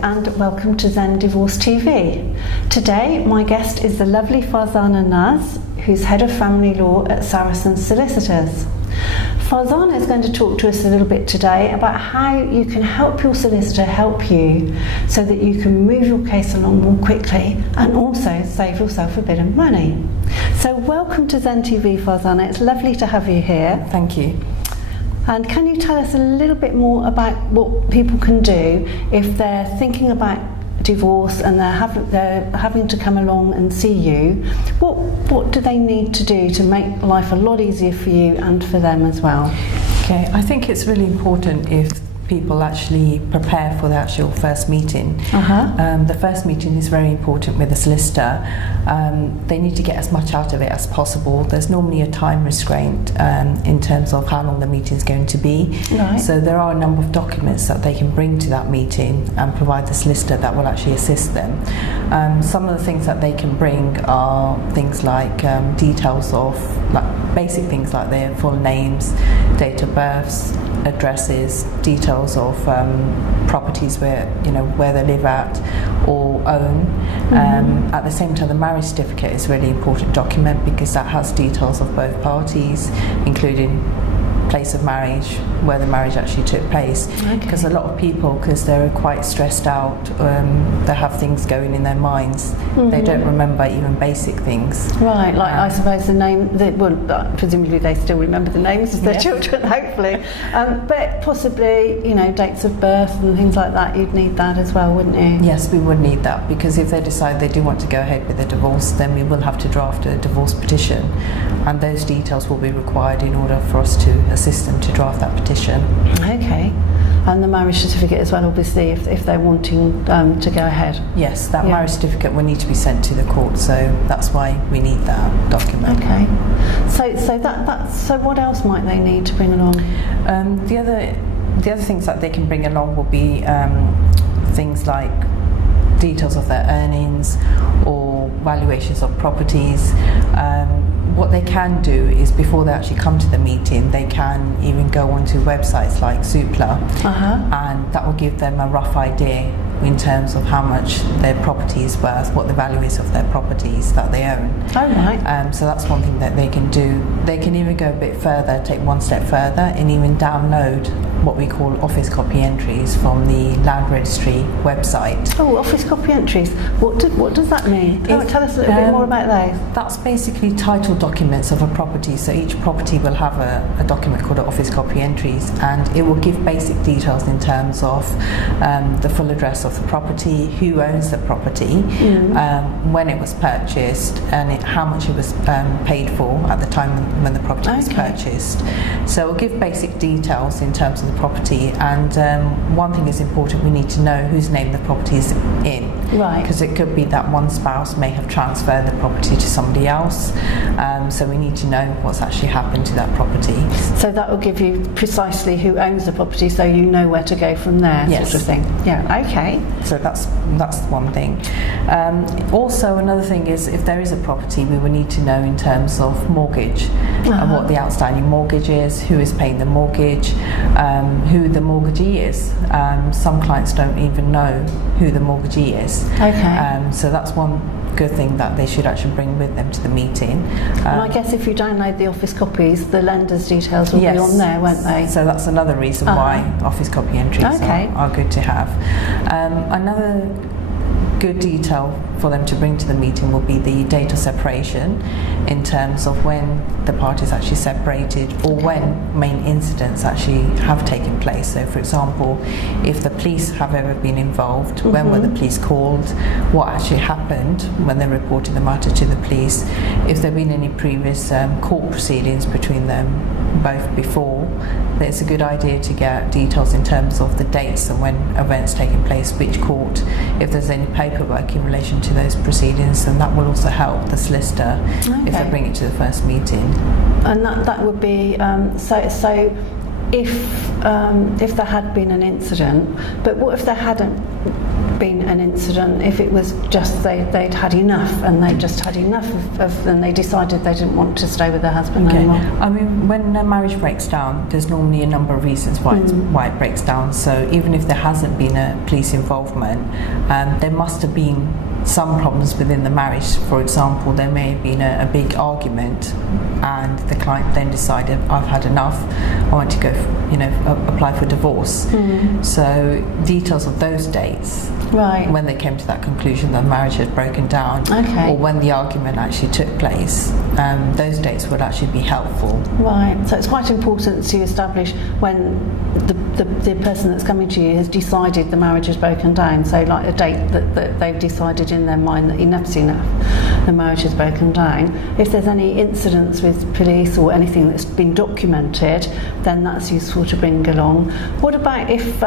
and welcome to Zen Divorce TV. Today my guest is the lovely Farzana Naz, who's Head of Family Law at Saracens Solicitors. Farzana is going to talk to us a little bit today about how you can help your solicitor help you so that you can move your case along more quickly and also save yourself a bit of money. So welcome to Zen TV, Farzana. It's lovely to have you here. Thank you. And can you tell us a little bit more about what people can do if they're thinking about divorce and they're having to come along and see you? What do they need to do to make life a lot easier for you and for them as well? Okay, I think it's really important if people actually prepare for the actual first meeting. The first meeting is very important with the solicitor. They need to get as much out of it as possible. There's normally a time restraint in terms of how long the meeting is going to be. Right. So there are a number of documents that they can bring to that meeting and provide the solicitor that will actually assist them. Some of the things that they can bring are things like details of basic things like their full names, date of births, addresses, details of properties where they live at or own. At the same time, the marriage certificate is a really important document because that has details of both parties, including place of marriage, where the marriage actually took place. Because a lot of people, because they're quite stressed out, they have things going in their minds. They don't remember even basic things. Right, like I suppose the name, presumably they still remember the names of their children, hopefully. But possibly, dates of birth and things like that, you'd need that as well, wouldn't you? Yes, we would need that, because if they decide they do want to go ahead with the divorce, then we will have to draft a divorce petition, and those details will be required in order for us to assist them to draft that petition. Okay. And the marriage certificate as well, obviously, if they're wanting to go ahead. Yes, that marriage certificate will need to be sent to the court, so that's why we need that document. Okay. So what else might they need to bring along? The other things that they can bring along will be things like details of their earnings or valuations of properties. What they can do is, before they actually come to the meeting, they can even go onto websites like Zoopla, and that will give them a rough idea in terms of how much their property is worth, what the value is of their properties that they own. Oh, right. So that's one thing that they can do. They can even go a bit further, take one step further, and even download what we call office copy entries from the land registry website. Oh, office copy entries. What does that mean? Tell us a little bit more about those. That's basically title documents of a property. So each property will have a document called office copy entries, and it will give basic details in terms of the full address of the property, who owns the property, when it was purchased, and how much it was paid for at the time when the property was purchased. So it will give basic details in terms of the property, and one thing is important: we need to know whose name the property is in. Right. Because it could be that one spouse may have transferred the property to somebody else, so we need to know what's actually happened to that property. So that will give you precisely who owns the property, so you know where to go from there, sort of thing. Yeah, okay. So that's one thing. Also, another thing is, if there is a property, we will need to know in terms of mortgage, and what the outstanding mortgage is, who is paying the mortgage, who the mortgagee is. Some clients don't even know who the mortgagee is. Okay. So that's one good thing that they should actually bring with them to the meeting. And I guess if you download the office copies, the lender's details will be on there, won't they? So that's another reason why office copy entries are good to have. Another good detail for them to bring to the meeting will be the date of separation, in terms of when the parties actually separated, or when main incidents actually have taken place. So for example, if the police have ever been involved, when were the police called, what actually happened when they reported the matter to the police, if there have been any previous court proceedings between them both before. It's a good idea to get details in terms of the dates and when events taking place, which court, if there's any paperwork in relation to those proceedings, and that will also help the solicitor if they bring it to the first meeting. And that would be so if there had been an incident, but what if there hadn't been an incident, if it was just they'd had enough and they just had enough of and they decided they didn't want to stay with their husband anymore? I mean, when a marriage breaks down, there's normally a number of reasons why it breaks down. So even if there hasn't been a police involvement, there must have been some problems within the marriage. For example, there may have been a big argument and the client then decided, I've had enough, I want to go apply for divorce. So details of those dates, when they came to that conclusion that the marriage had broken down, or when the argument actually took place, those dates would actually be helpful. Right, so it's quite important to establish when the person that's coming to you has decided the marriage has broken down, so like a date that they've decided in their mind that enough's enough, the marriage has broken down. If there's any incidents with police or anything that's been documented, then that's useful to bring along. What about if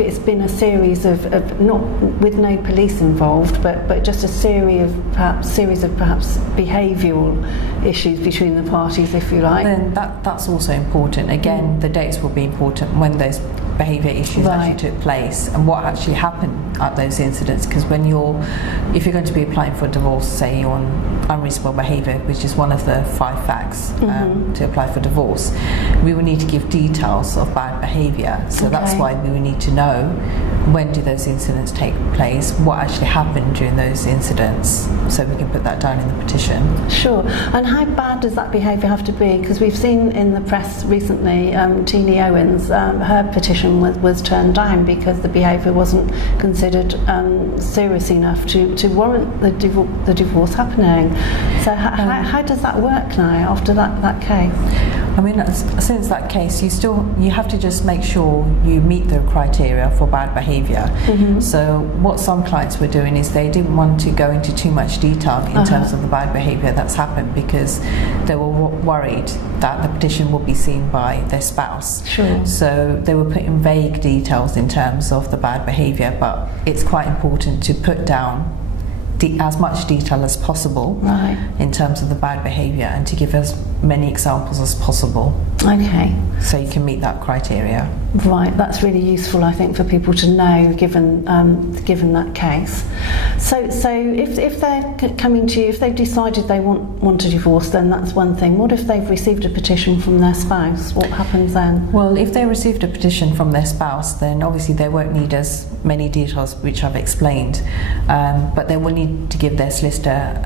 it's been a series of not with no police involved, but just a series of perhaps behavioural issues between the parties, if you like? Then that's also important. Again, the dates will be important when those behaviour issues actually took place and what actually happened at those incidents. Because if you're going to be applying for divorce, say you're on unreasonable behaviour, which is one of the 5 facts to apply for divorce, we will need to give details of bad behaviour. So that's why we will need to know when do those incidents take place, what actually happened during those incidents, so we can put that down in the petition. Sure. And how bad does that behaviour have to be? Because we've seen in the press recently, Teenie Owens, her petition was turned down because the behaviour wasn't considered serious enough to warrant the divorce happening. So how does that work now after that case? I mean, since that case, you have to just make sure you meet the criteria for bad behaviour. So what some clients were doing is they didn't want to go into too much detail in terms of the bad behaviour that's happened because they were worried that the petition would be seen by their spouse. Sure. So they were putting vague details in terms of the bad behaviour, but it's quite important to put down as much detail as possible in terms of the bad behaviour and to give as many examples as possible. Okay. So you can meet that criteria. Right, that's really useful, I think, for people to know, given that case. So if they're coming to you, if they've decided they want a divorce, then that's one thing. What if they've received a petition from their spouse? What happens then? Well, if they received a petition from their spouse, then obviously they won't need as many details which I've explained, but they will need to give their solicitor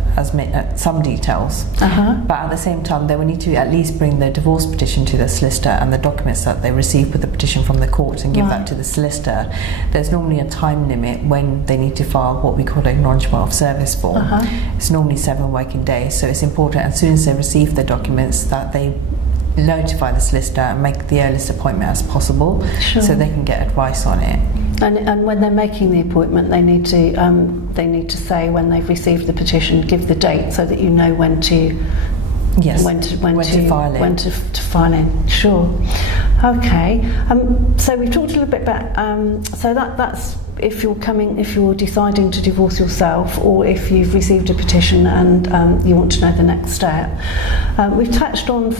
some details. But at the same time, they will need to at least bring the divorce petition to the solicitor and the documents that they received with the petition from the court and give that to the solicitor. There's normally a time limit when they need to file what we call an acknowledgement of service form. It's normally 7 working days, so it's important as soon as they receive the documents that they notify the solicitor and make the earliest appointment as possible so they can get advice on it. And when they're making the appointment, they need to say when they've received the petition, give the date so that you know when to file in. Sure. Okay. So we've talked a little bit about. So that's if you're deciding to divorce yourself, or if you've received a petition and you want to know the next step. We've touched on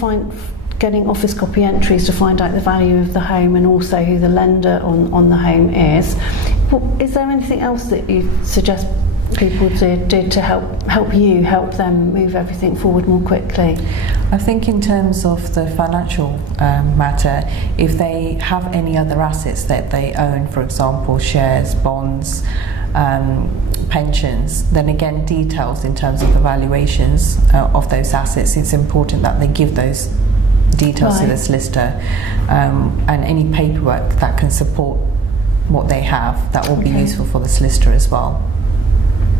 getting office copy entries to find out the value of the home and also who the lender on the home is. Is there anything else that you suggest people do to help them move everything forward more quickly? I think in terms of the financial matter, if they have any other assets that they own, for example shares, bonds, pensions, then again details in terms of the valuations of those assets, it's important that they give those details to the solicitor, and any paperwork that can support what they have, that will be useful for the solicitor as well.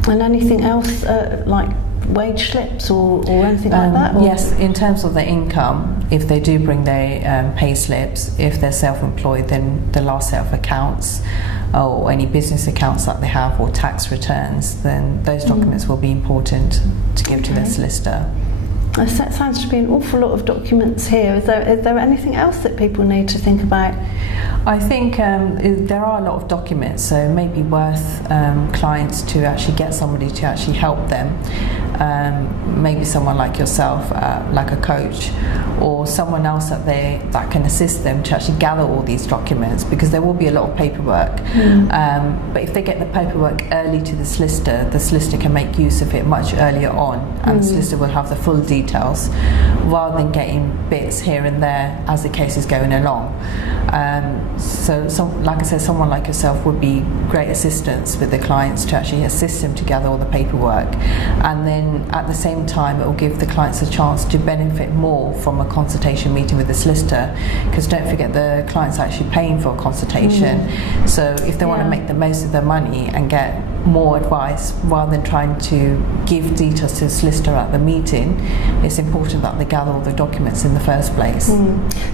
And anything else like wage slips or anything like that? Or? Yes, in terms of their income, if they do bring their pay slips, if they're self-employed, then the last set of accounts or any business accounts that they have or tax returns, then those documents will be important to give to their solicitor. That sounds to be an awful lot of documents here. Is there anything else that people need to think about? I think there are a lot of documents, so it may be worth clients to actually get somebody to actually help them. Maybe someone like yourself, like a coach, or someone else that can assist them to actually gather all these documents, because there will be a lot of paperwork. But if they get the paperwork early to the solicitor can make use of it much earlier on, and the solicitor will have the full details rather than getting bits here and there as the case is going along. So like I said, someone like yourself would be great assistance with the clients to actually assist them to gather all the paperwork, and then at the same time it will give the clients a chance to benefit more from a consultation meeting with the solicitor, because don't forget the client's actually paying for a consultation. So if they want to make the most of their money and get more advice rather than trying to give details to the solicitor at the meeting, it's important that they gather all the documents in the first place.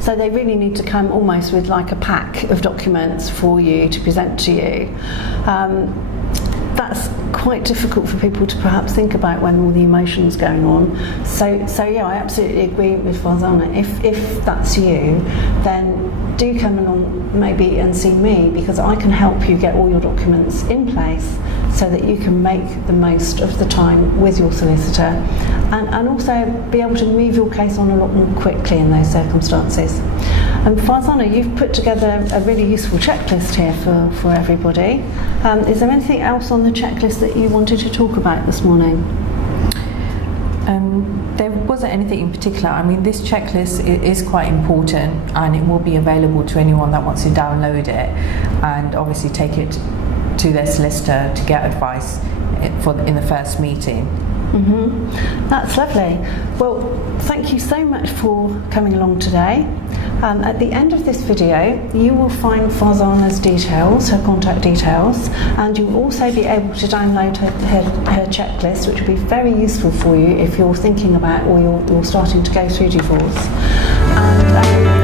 So they really need to come almost with like a pack of documents for you to present to you. That's quite difficult for people to perhaps think about when all the emotions going on. So yeah, I absolutely agree with Farzana. If that's you, then do come along maybe and see me, because I can help you get all your documents in place so that you can make the most of the time with your solicitor, and also be able to move your case on a lot more quickly in those circumstances. And Farzana, you've put together a really useful checklist here for everybody. Is there anything else on the checklist that you wanted to talk about this morning? There wasn't anything in particular. I mean, this checklist is quite important, and it will be available to anyone that wants to download it and obviously take it to their solicitor to get advice in the first meeting. That's lovely. Well, thank you so much for coming along today. At the end of this video, you will find Farzana's details, her contact details, and you'll also be able to download her checklist, which will be very useful for you if you're thinking about or you're starting to go through divorce. And